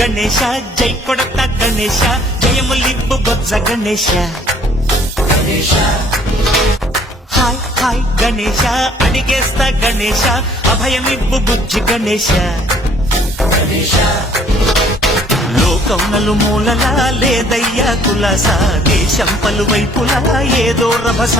గణేశ జై కొడత గణేశ జయములిబ్బు బొజ్జ Ganesha hi hi Ganesha అడిగేస్తా Ganesha అభయమిబ్బు బుజ్జి గణేశ లోకం నలుమూలలా లేదయ్యా కులాస దేశం పలువైపులా ఏదో రభస